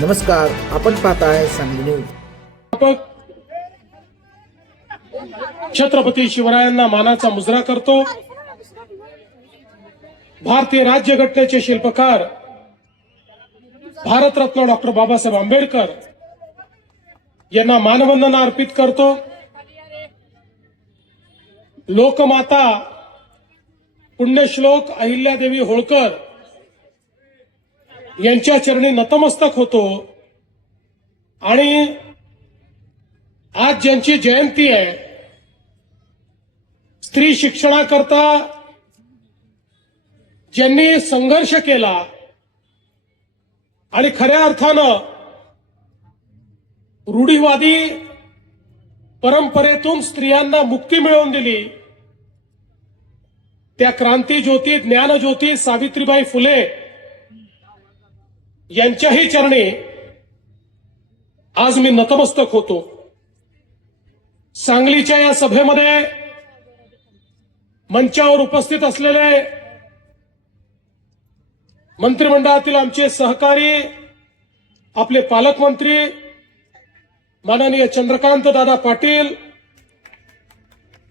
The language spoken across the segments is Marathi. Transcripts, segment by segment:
नमस्कार, आपण पाहताय सांगली न्यूज। छत्रपती शिवरायांना मानाचा मुजरा करतो। भारतीय राज्यघटनेचे शिल्पकार भारतरत्न डॉक्टर बाबासाहेब आंबेडकर यांना मानवंदना अर्पित करतो। लोकमाता पुण्यश्लोक अहिल्यादेवी होळकर यांच्या चरणी नतमस्तक होतो आणि आज ज्यांची जयंती आहे, स्त्री शिक्षणाकरता ज्यांनी संघर्ष केला आणि खऱ्या अर्थानं रूढीवादी परंपरेतून स्त्रियांना मुक्ती मिळवून दिली, त्या क्रांती ज्योती ज्ञानज्योती सावित्रीबाई फुले यांच्याही चरणी आज मी नतमस्तक होतो। सांगलीच्या या सभेमध्ये मंचावर उपस्थित असलेले मंत्रिमंडळातील आमचे सहकारी, आपले पालकमंत्री माननीय चंद्रकांत दादा पाटील,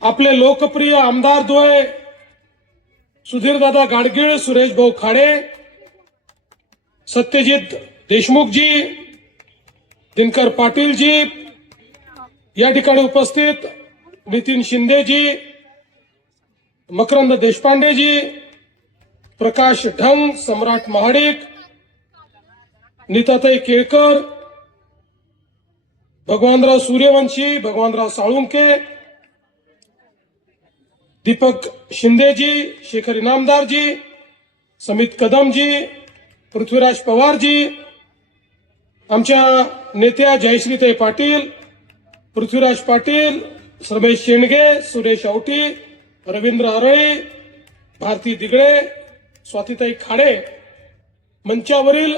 आपले लोकप्रिय आमदार द्वय सुधीरदादा गाडगीळ, सुरेश भाऊ खाडे, सत्यजित देशमुख जी, दिनकर पाटील जी, या ठिकाणी उपस्थित नितीन शिंदे जी, मकरंद देशपांडे जी, प्रकाश ढंग, सम्राट महाडिक, नीताताई केळकर, भगवानराव सूर्यवंशी, भगवानराव साळुंके, दीपक शिंदेजी, शेखर इनामदारजी, समित कदमजी, पृथ्वीराज पवारजी, आमच्या नेत्या जयश्रीताई पाटील, पृथ्वीराज पाटील, रमेश शेंडगे, सुरेश औटी, रवींद्र हरळे, भारती दिगळे, स्वातीताई खाडे, मंचावरील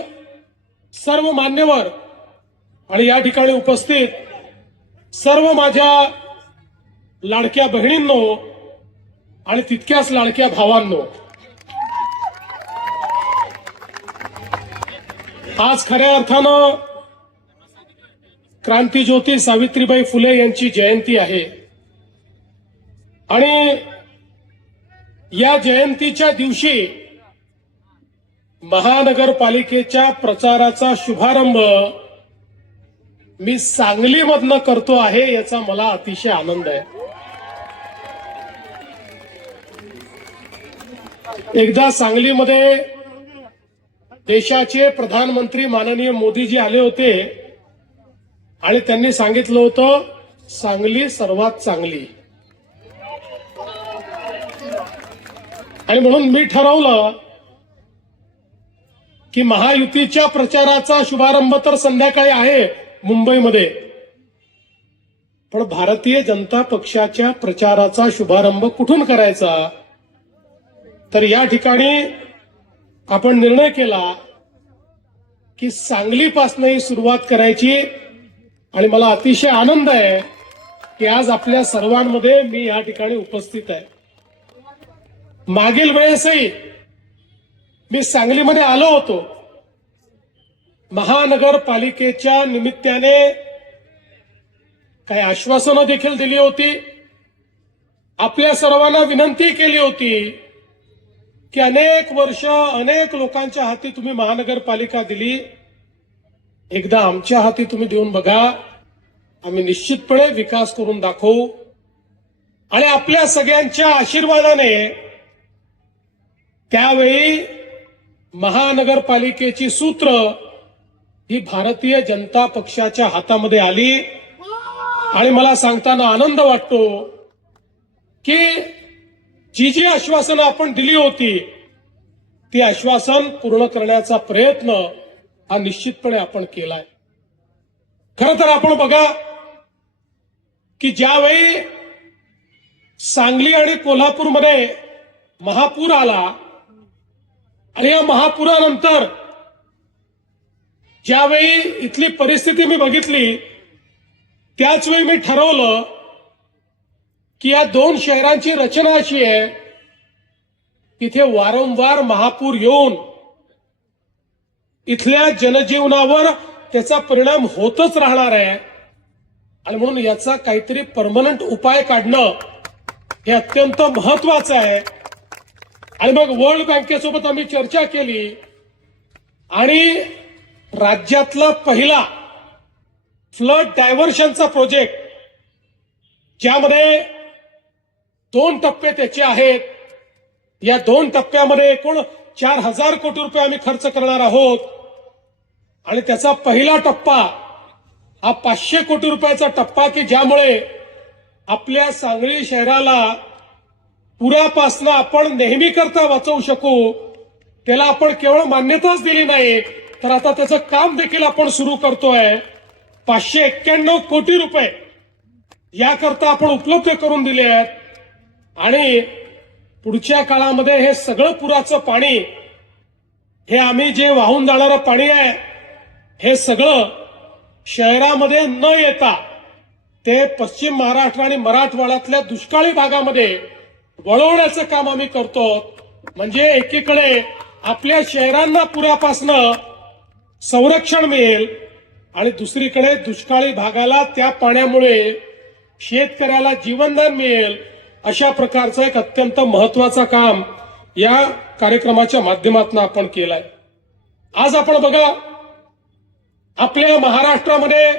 सर्व मान्यवर आणि या ठिकाणी उपस्थित सर्व माझ्या लाडक्या बहिणींनो आणि तितक्याच लाडक्या भावांनो, आज खऱ्या अर्थानं क्रांतीज्योती सावित्रीबाई फुले यांची जयंती आहे आणि या जयंतीच्या दिवशी महानगरपालिकेच्या प्रचाराचा शुभारंभ मी सांगलीमधनं करतो आहे, याचा मला अतिशय आनंद आहे। एकदा सांगलीमध्ये देशाचे प्रधानमंत्री माननीय मोदीजी आले होते आणि त्यांनी सांगितलं होतं, सांगली सर्वात चांगली, आणि म्हणून मी ठरवलं की महायुतीच्या प्रचाराचा शुभारंभ तर संध्याकाळी आहे मुंबईमध्ये, पण भारतीय जनता पक्षाच्या प्रचाराचा शुभारंभ कुठून करायचा, तर या ठिकाणी आपण निर्णय केला की सांगलीपासूनही सुरुवात करायची आणि मला अतिशय आनंद आहे की आज आपल्या सर्वांमध्ये मी या ठिकाणी उपस्थित आहे। मागील वेळेसही मी सांगलीमध्ये आलो होतो, महानगरपालिकेच्या निमित्ताने काही आश्वासनं देखील दिली होती, आपल्या सर्वांना विनंती केली होती की अनेक वर्ष अनेक लोकांच्या हाती तुम्ही महानगरपालिका दिली, एकदा आमच्या हाती तुम्ही देऊन बघा, आम्ही निश्चितपणे विकास करून दाखवू आणि आपल्या सगळ्यांच्या आशीर्वादाने त्यावेळी महानगरपालिकेची सूत्र ही भारतीय जनता पक्षाच्या हातामध्ये आली आणि मला सांगताना आनंद वाटतो की जी जी आश्वासनं आपण दिली होती ती आश्वासन पूर्ण करण्याचा प्रयत्न हा निश्चितपणे आपण केलाय। खरं तर आपण बघा की ज्यावेळी सांगली आणि कोल्हापूरमध्ये महापूर आला आणि या महापुरानंतर ज्यावेळी इथली परिस्थिती मी बघितली, त्याच वेळी मी ठरवलं की या दोन शहरांची रचना अशी आहे, तिथे वारंवार महापूर येऊन इथल्या जनजीवनावर त्याचा परिणाम होतच राहणार आहे. आणि म्हणून याचा काहीतरी परमनंट उपाय काढणं हे अत्यंत महत्वाचं आहे. आणि मग वर्ल्ड बँकेसोबत आम्ही चर्चा केली आणि राज्यातला पहिला फ्लड डायव्हर्शनचा प्रोजेक्ट, ज्यामध्ये 2 टप्पे त्याचे आहेत, या 2 टप्प्यामध्ये एकूण 4,000 कोटी रुपये आम्ही खर्च करणार आहोत. आणि त्याचा पहिला टप्पा हा 500 कोटी रुपयाचा टप्पा, की ज्यामुळे आपल्या सांगली शहराला पुरापासनं आपण नेहमी करता वाचवू शकू. त्याला आपण केवळ मान्यताच दिली नाही, तर आता त्याचं काम देखील आपण सुरू करतोय. 591 कोटी रुपये याकरता आपण उपलब्ध करून दिले आहेत. आणि पुढच्या काळामध्ये हे सगळं पुराचं पाणी, हे आम्ही जे वाहून जाणारं पाणी आहे, हे सगळं शहरामध्ये न येता ते पश्चिम महाराष्ट्र आणि मराठवाड्यातल्या दुष्काळी भागामध्ये वळवण्याचं काम आम्ही करतो. म्हणजे एकीकडे आपल्या शहरांना पुरापासनं संरक्षण मिळेल आणि दुसरीकडे दुष्काळी भागाला त्या पाण्यामुळे शेतकऱ्याला जीवनदान मिळेल. अशा प्रकारचं एक अत्यंत महत्वाचं काम या कार्यक्रमाच्या माध्यमातून आपण केलंय. आज आपण बघा, आपल्या महाराष्ट्रामध्ये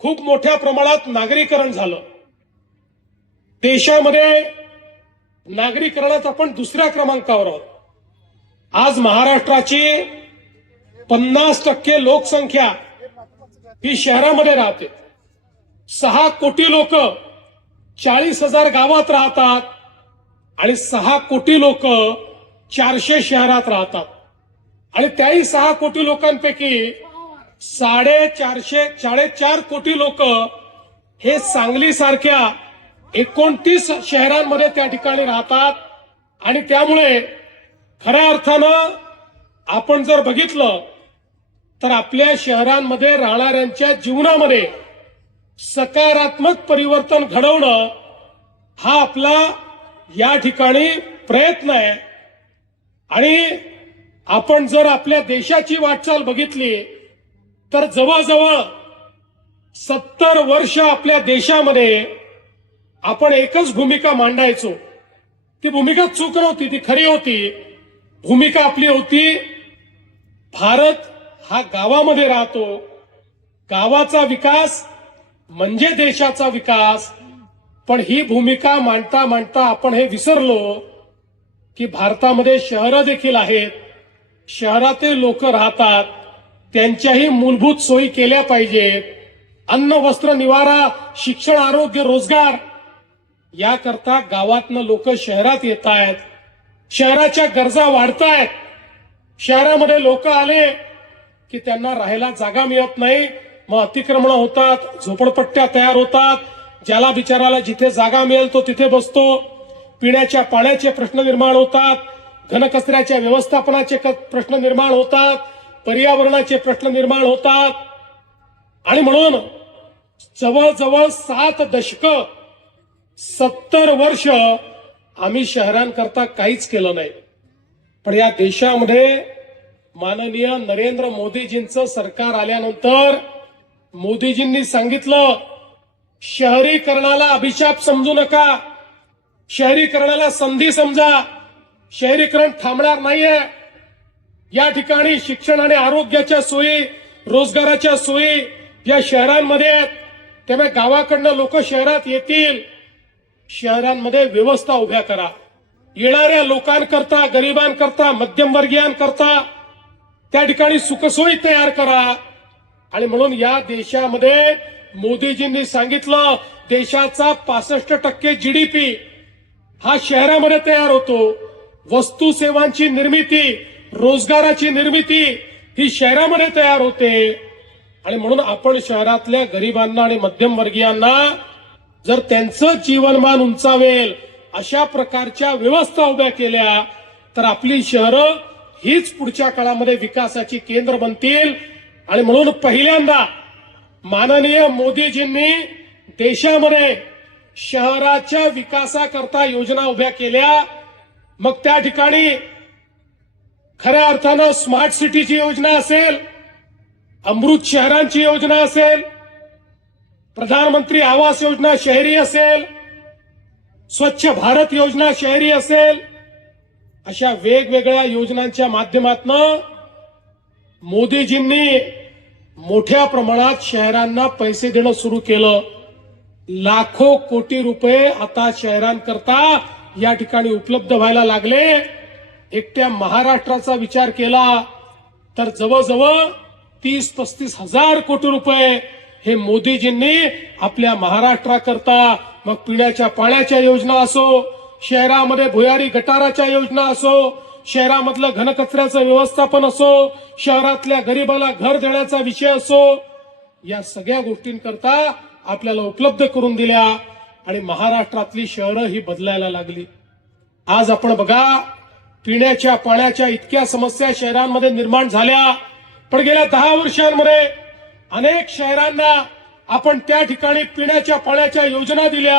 खूप मोठ्या प्रमाणात नागरीकरण झालं. देशामध्ये नागरीकरणात आपण 2ऱ्या क्रमांकावर आहोत. आज महाराष्ट्राची 50% लोकसंख्या ही शहरामध्ये राहते. 6 कोटी लोक 40,000 गावात राहतात आणि 6 कोटी लोक 400 शहरात राहतात. आणि त्याही 6 कोटी लोकांपैकी 4.5 कोटी लोक हे सांगली सारख्या 29 शहरांमध्ये त्या ठिकाणी राहतात. आणि त्यामुळे खऱ्या अर्थानं आपण जर बघितलं तर आपल्या शहरांमध्ये राहणाऱ्यांच्या जीवनामध्ये सकारात्मक परिवर्तन घडवणं हा आपला या ठिकाणी प्रयत्न आहे. आणि आपण जर आपल्या देशाची वाटचाल बघितली तर जवळजवळ 70 वर्ष आपल्या देशामध्ये आपण एकच भूमिका मांडायचो. ती भूमिका चूक नव्हती, ती खरी होती. भूमिका आपली होती, भारत हा गावामध्ये राहतो, गावाचा विकास म्हणजे देशाचा विकास. पण ही भूमिका मांडता मांडता आपण हे विसरलो की भारतामध्ये शहरं देखील आहेत, शहरातील लोक राहतात, त्यांच्याही मूलभूत सोयी केल्या पाहिजेत. अन्न, वस्त्र, निवारा, शिक्षण, आरोग्य, रोजगार याकरता गावातनं लोक शहरात येत आहेत. शहराच्या गरजा वाढतायत. शहरामध्ये लोक आले की त्यांना राहायला जागा मिळत नाही, मग अतिक्रमण होतात, झोपडपट्ट्या तयार होतात. ज्याला बिचाराला जिथे जागा मिळेल तो तिथे बसतो. पिण्याच्या पाण्याचे प्रश्न निर्माण होतात, घनकचऱ्याच्या व्यवस्थापनाचे प्रश्न निर्माण होतात, पर्यावरणाचे प्रश्न निर्माण होतात. आणि म्हणून जवळजवळ 7 दशकं 70 वर्ष आम्ही शहरांकरता काहीच केलं नाही. पण या देशामध्ये माननीय नरेंद्र मोदीजींचं सरकार आल्यानंतर मोदीजींनी सांगितलं, शहरीकरणाला अभिशाप समजू नका, शहरीकरणाला संधी समजा. शहरीकरण थांबणार नाहीये. या ठिकाणी शिक्षण आणि आरोग्याच्या सोयी, रोजगाराच्या सोयी या शहरांमध्ये आहेत. त्यामुळे गावाकडनं लोक शहरात येतील. शहरांमध्ये व्यवस्था उभ्या करा. येणाऱ्या लोकांकरता, गरिबांकरता, मध्यमवर्गीयांकरता त्या ठिकाणी सुखसोयी तयार करा. आणि म्हणून या देशामध्ये मोदीजींनी सांगितलं, देशाचा 65% GDP हा शहरामध्ये तयार होतो. वस्तू सेवांची निर्मिती, रोजगाराची निर्मिती ही शहरामध्ये तयार होते. आणि म्हणून आपण शहरातल्या गरिबांना आणि मध्यमवर्गीयांना जर त्यांचं जीवनमान उंचावेल अशा प्रकारच्या व्यवस्था उभ्या केल्या तर आपली शहरं हीच पुढच्या काळामध्ये विकासाची केंद्र बनतील. आणि म्हणून पहिल्यांदा माननीय मोदीजींनी देशामध्ये शहराच्या विकासाकरता योजना उभ्या केल्या. मग त्या ठिकाणी खऱ्या अर्थानं स्मार्ट सिटीची योजना असेल, अमृत शहरांची योजना असेल, प्रधानमंत्री आवास योजना शहरी असेल, स्वच्छ भारत योजना शहरी असेल, अशा वेगवेगळ्या योजनांच्या माध्यमातून मोदीजींनी मोठ्या प्रमाणात शहरांना पैसे देणं सुरू केलं. लाखो कोटी रुपये आता शहरांकरता या ठिकाणी उपलब्ध व्हायला लागले. एकट्या महाराष्ट्राचा विचार केला तर जवळजवळ 30-35 हजार कोटी रुपये हे मोदीजींनी आपल्या महाराष्ट्राकरता, मग पिण्याच्या पाण्याच्या योजना असो, शहरामध्ये भुयारी गटाराच्या योजना असो, शहरामधलं घनकचऱ्याचं व्यवस्थापन असो, शहरातल्या गरिबाला घर देण्याचा विषय असो, या सगळ्या गोष्टींकरता आपल्याला उपलब्ध करून दिल्या आणि महाराष्ट्रातली शहरं ही बदलायला लागली. आज आपण बघा, पिण्याच्या पाण्याच्या इतक्या समस्या शहरांमध्ये निर्माण झाल्या, पण गेल्या 10 वर्षांमध्ये अनेक शहरांना आपण त्या ठिकाणी पिण्याच्या पाण्याच्या योजना दिल्या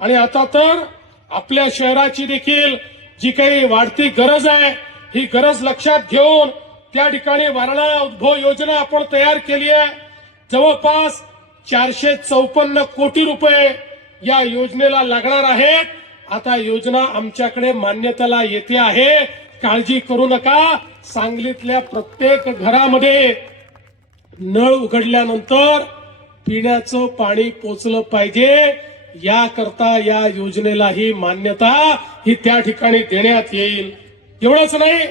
आणि आता तर आपल्या शहराची देखील जी काही वाढती गरज आहे, ही गरज लक्षात घेऊन त्या ठिकाणी वारणा उद्भव योजना आपण तयार केली आहे. जवळपास 454 कोटी रुपये या योजनेला लागणार आहेत. आता योजना आमच्याकडे मान्यतेला येते आहे. काळजी करू नका. सांगलीतल्या प्रत्येक घरामध्ये नळ उघडल्यानंतर पिण्याचं पाणी पोचलं पाहिजे, याकरता या योजनेलाही मान्यता ही त्या ठिकाणी देण्यात येईल. एवढंच नाही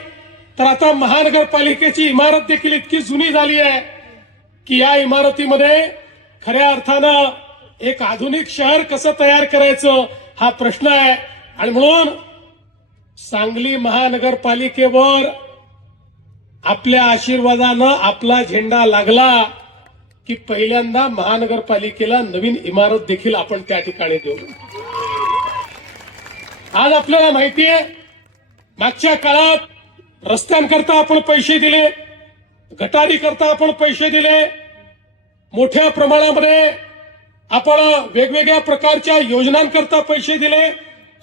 तर आता महानगरपालिकेची इमारत देखील इतकी जुनी झाली आहे की या इमारतीमध्ये खऱ्या अर्थानं एक आधुनिक शहर कसं तयार करायचं हा प्रश्न आहे. आणि म्हणून सांगली महानगरपालिकेवर आपल्या आशीर्वादानं आपला झेंडा लागला की पहिल्यांदा महानगरपालिकेला नवीन इमारत देखील आपण त्या ठिकाणी देऊ. आज आपल्याला माहिती आहे, मागच्या काळात रस्त्यांकरता आपण पैसे दिले, गटारीकरता आपण पैसे दिले, मोठ्या प्रमाणामध्ये आपण वेगवेगळ्या प्रकारच्या योजनांकरता पैसे दिले,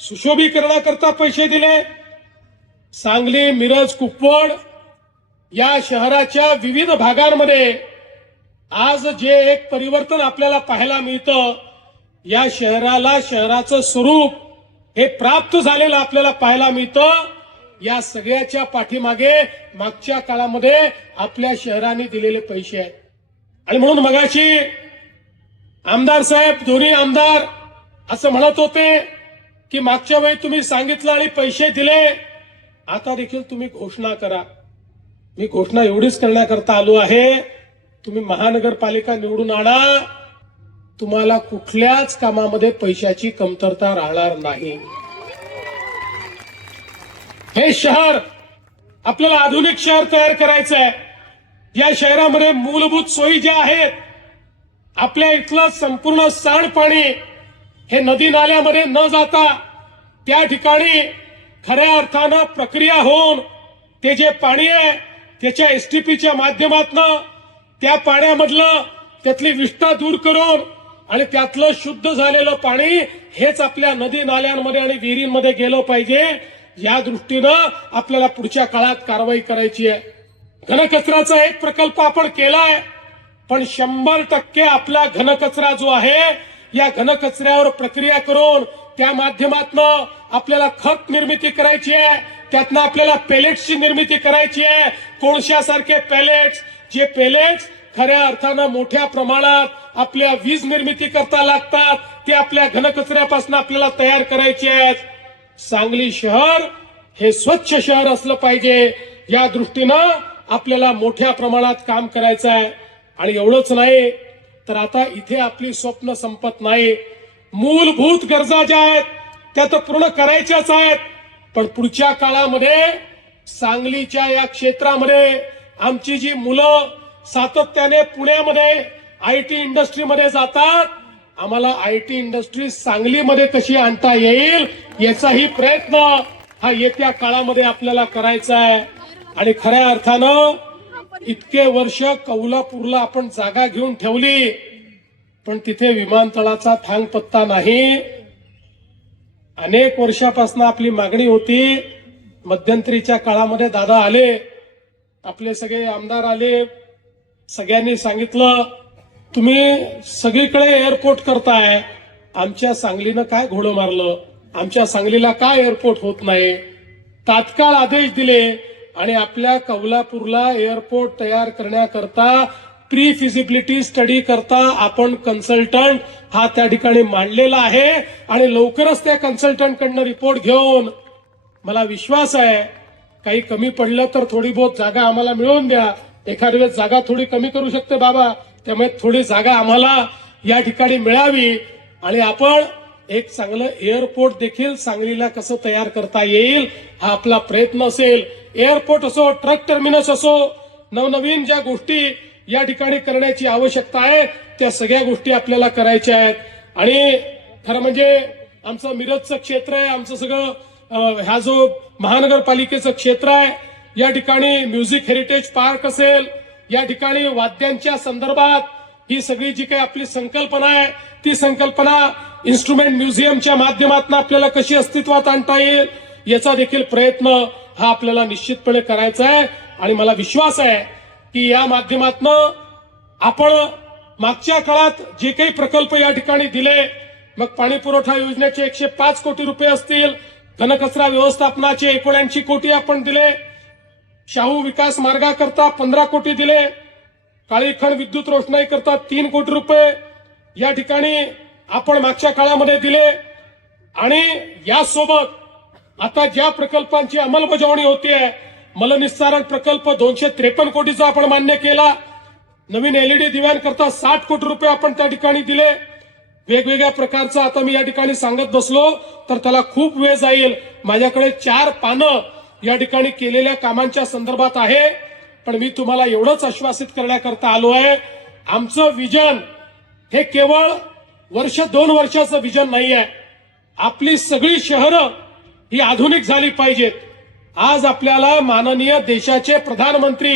सुशोभीकरणाकरता पैसे दिले. सांगली, मिरज, कुपवाड या शहराच्या विविध भागांमध्ये आज जे एक परिवर्तन आपल्याला पाहायला मिळतं, या शहराला शहराचं स्वरूप हे प्राप्त झालेलं आपल्याला पाहायला मिळतं. या सगळ्याच्या पाठीमागे मागच्या काळामध्ये आपल्या शहराने दिलेले पैसे आहेत. आणि म्हणून मगाशी आमदार साहेब, दोन्ही आमदार असं म्हणत होते की मागच्या वेळी तुम्ही सांगितलं आणि पैसे दिले, आता देखील तुम्ही घोषणा करा. मी घोषणा एवढीच करण्याकरता आलो आहे, तुम्ही महानगरपालिका निवडून आणा, तुम्हाला कुठल्याच कामामध्ये पैशाची कमतरता राहणार नाही. हे शहर आपल्याला आधुनिक शहर तयार करायचं आहे. या शहरामध्ये मूलभूत सोयी ज्या आहेत, आपल्या इथलं संपूर्ण सांडपाणी हे नदी नाल्यामध्ये न जाता त्या ठिकाणी खऱ्या अर्थानं प्रक्रिया होऊन ते जे पाणी आहे त्याच्या एसटीपीच्या माध्यमातून त्या पाण्यामधलं त्यातली विष्ठा दूर करून आणि त्यातलं शुद्ध झालेलं पाणी हेच आपल्या नदी नाल्यांमध्ये आणि विहिरींमध्ये गेलं पाहिजे. या दृष्टीनं आपल्याला पुढच्या काळात कारवाई करायची आहे. घनकचऱ्याचा एक प्रकल्प आपण केलाय, पण 100% आपला घनकचरा जो आहे, या घनकचऱ्यावर प्रक्रिया करून त्या माध्यमातून आपल्याला खत निर्मिती करायची आहे. त्यातनं आपल्याला पेलेट्सची निर्मिती करायची आहे. कोळशासारखे पेलेट्स, जे पेलेट्स खऱ्या अर्थानं मोठ्या प्रमाणात आपल्या वीज निर्मिती करता लागतात, ते आपल्या घनकचऱ्यापासून आपल्याला तयार करायचे आहेत. सांगली शहर हे स्वच्छ शहर असलं पाहिजे, या दृष्टीनं आपल्याला मोठ्या प्रमाणात काम करायचं आहे. आणि एवढंच नाही तर आता इथे आपली स्वप्न संपत नाही. मूलभूत गरजा ज्या आहेत त्या तर पूर्ण करायच्याच आहेत, पण पुढच्या काळामध्ये सांगलीच्या या क्षेत्रामध्ये आमची जी मुलं सातत्याने पुण्यामध्ये IT इंडस्ट्रीमध्ये जातात, आम्हाला IT इंडस्ट्री सांगलीमध्ये कशी आणता येईल याचाही प्रयत्न हा येत्या काळामध्ये आपल्याला करायचा आहे. आणि खऱ्या अर्थानं इतके वर्ष कौलापूरला आपण जागा घेऊन ठेवली, पण तिथे विमानतळाचा थांग पत्ता नाही. अनेक वर्षापासून आपली मागणी होती. मध्यंतरीच्या काळामध्ये दादा आले, आपले सगळे आमदार आले, सगळ्यांनी सांगितलं तुम्ही सगळीकडे एअरपोर्ट करताय, आमच्या सांगलीनं काय घोडं मारलं, आमच्या सांगलीला काय एअरपोर्ट होत नाही. तात्काळ आदेश दिले आणि आपल्या कौलापूरला एअरपोर्ट तयार करण्याकरता प्री फिजिबिलिटी स्टडी करता आपण कन्सल्टंट हा त्या ठिकाणी मांडलेला आहे आणि लवकरच त्या कन्सल्टंट कडनं रिपोर्ट घेऊन मला विश्वास आहे काही कमी पडलं तर थोडी बहुत जागा आम्हाला मिळवून द्या. एखाद्या वेळेस जागा थोडी कमी करू शकते बाबा, त्यामुळे थोडी जागा आम्हाला या ठिकाणी मिळावी आणि आपण एक चांगलं एअरपोर्ट देखील सांगलीला कसं तयार करता येईल हा आपला प्रयत्न असेल. एअरपोर्ट असो, ट्रक टर्मिनस असो, नवनवीन ज्या गोष्टी या ठिकाणी करण्याची आवश्यकता आहे त्या सगळ्या गोष्टी आपल्याला करायच्या आहेत. आणि खरं म्हणजे आमचं मिरजचं क्षेत्र आहे, आमचं सगळं ह्या जो महानगरपालिकेचं क्षेत्र आहे या ठिकाणी म्युझिक हेरिटेज पार्क असेल, या ठिकाणी वाद्यांच्या संदर्भात ही सगळी जी काही आपली संकल्पना आहे ती संकल्पना इन्स्ट्रुमेंट म्युझियमच्या माध्यमातून आपल्याला कशी अस्तित्वात आणता येईल याचा देखील प्रयत्न हा आपल्याला निश्चितपणे करायचा आहे. आणि मला विश्वास आहे की या माध्यमातून आपण मागच्या काळात जे काही प्रकल्प या ठिकाणी दिले, मग पाणी पुरवठा योजनेचे 105 कोटी रुपये असतील, घनकचरा व्यवस्थापनाचे 79 कोटी आपण दिले, शाहू विकास मार्गाकरता 15 कोटी दिले, काळीखंड विद्युत रोषणाई करता 3 कोटी रुपये या ठिकाणी आपण मागच्या काळामध्ये दिले. आणि यासोबत आता ज्या प्रकल्पांची अंमलबजावणी होतीये, मलनिस्सारण प्रकल्प 253 कोटीचा आपण मान्य केला, नवीन एलईडी दिव्यांकरता 60 कोटी रुपये आपण त्या ठिकाणी दिले. वेगवेगळ्या प्रकारचं आता मी या ठिकाणी सांगत बसलो तर त्याला खूप वेळ जाईल. माझ्याकडे 4 पानं या ठिकाणी केलेल्या कामांच्या संदर्भात आहे, पण मी तुम्हाला एवढंच आश्वासित करण्याकरता आलो आहे, आमचं विजन हे केवळ वर्ष 2 वर्षाचं विजन नाही आहे. आपली सगळी शहरं ही आधुनिक झाली पाहिजेत. आज आपल्याला माननीय देशाचे प्रधानमंत्री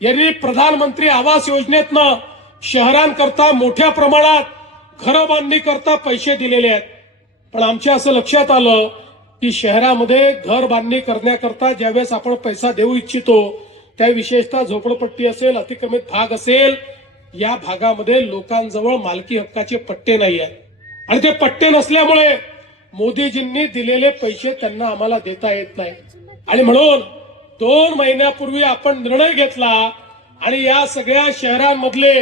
यांनी प्रधानमंत्री आवास योजनेतनं शहरांकरता मोठ्या प्रमाणात घरं बांधणी करता पैसे दिलेले आहेत. पण आमच्या असं लक्षात आलं की शहरामध्ये घर बांधणी करण्याकरता ज्यावेळेस आपण पैसा देऊ इच्छितो त्या विशेषतः झोपडपट्टी असेल, अतिक्रमित भाग असेल, या भागामध्ये लोकांजवळ मालकी हक्काचे पट्टे नाही आहेत. आणि ते पट्टे नसल्यामुळे मोदीजींनी दिलेले पैसे त्यांना आम्हाला देता येत नाही. आणि म्हणून 2 महिन्यापूर्वी आपण निर्णय घेतला आणि या सगळ्या शहरांमधले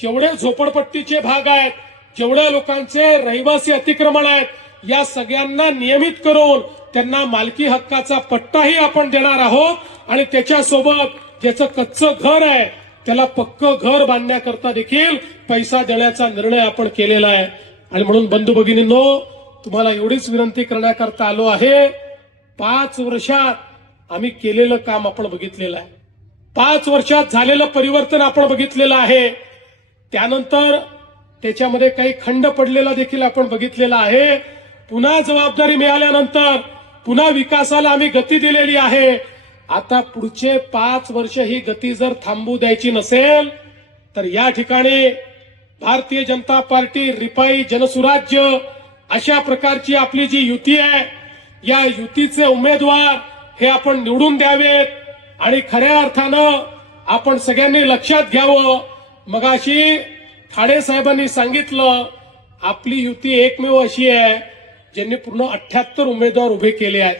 जेवढे झोपडपट्टीचे भाग आहेत, जेवढ्या लोकांचे रहिवासी अतिक्रमण आहेत, या सगळ्यांना नियमित करून त्यांना मालकी हक्काचा पट्टाही आपण देणार आहोत. आणि त्याच्यासोबत ज्याचं कच्चं घर आहे त्याला पक्क घर बांधण्याकरता देखील पैसा देण्याचा निर्णय आपण केलेला आहे. आणि म्हणून बंधू भगिनींनो, तुम्हाला एवढीच विनंती करण्याकरता आलो आहे, 5 वर्षात आम्ही केलेलं काम आपण बघितलेलं आहे, 5 वर्षात झालेलं परिवर्तन आपण बघितलेलं आहे. त्यानंतर त्याच्यामध्ये काही खंड पडलेला देखील आपण बघितलेला आहे. पुन्हा जबाबदारी मिळाल्यानंतर पुन्हा विकासाला आम्ही गती दिलेली आहे. आता पुढचे 5 वर्ष ही गती जर थांबू द्यायची नसेल तर या ठिकाणी भारतीय जनता पार्टी, रिपाई, जनसुराज्य अशा प्रकारची आपली जी युती आहे, या युतीचे उमेदवार हे आपण निवडून द्यावेत. आणि खऱ्या अर्थानं आपण सगळ्यांनी लक्षात घ्यावं, मगाशी खाडे साहेबांनी सांगितलं आपली युती एकमेव अशी आहे ज्यांनी पूर्ण 78 उमेदवार उभे केले आहेत,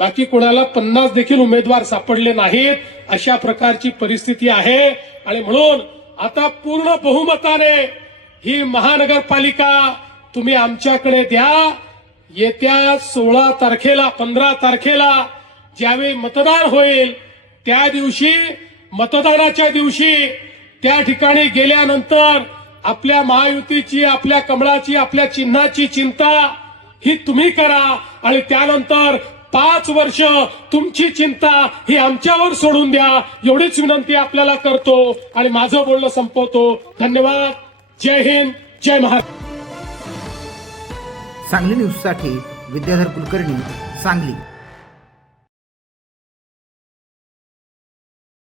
बाकी कोणाला 50 देखील उमेदवार सापडले नाहीत. अशा प्रकारची परिस्थिती आहे. आणि म्हणून आता पूर्ण बहुमताने ही महानगरपालिका तुम्ही आमच्याकडे द्या. येत्या 16 तारखेला 15 तारखेला ज्यावेळी मतदान होईल त्या दिवशी, मतदानाच्या दिवशी त्या ठिकाणी गेल्यानंतर आपल्या महायुतीची, आपल्या कमळाची, आपल्या चिन्हाची चिंता ही तुम्ही करा. आणि त्यानंतर 5 वर्ष तुमची चिंता ही आमच्यावर सोडून द्या, एवढीच विनंती आपल्याला करतो आणि माझं बोलणं संपवतो. धन्यवाद. जय हिंद, जय महाराष्ट्र. सांगली न्यूजसाठी विद्याधर कुलकर्णी, सांगली.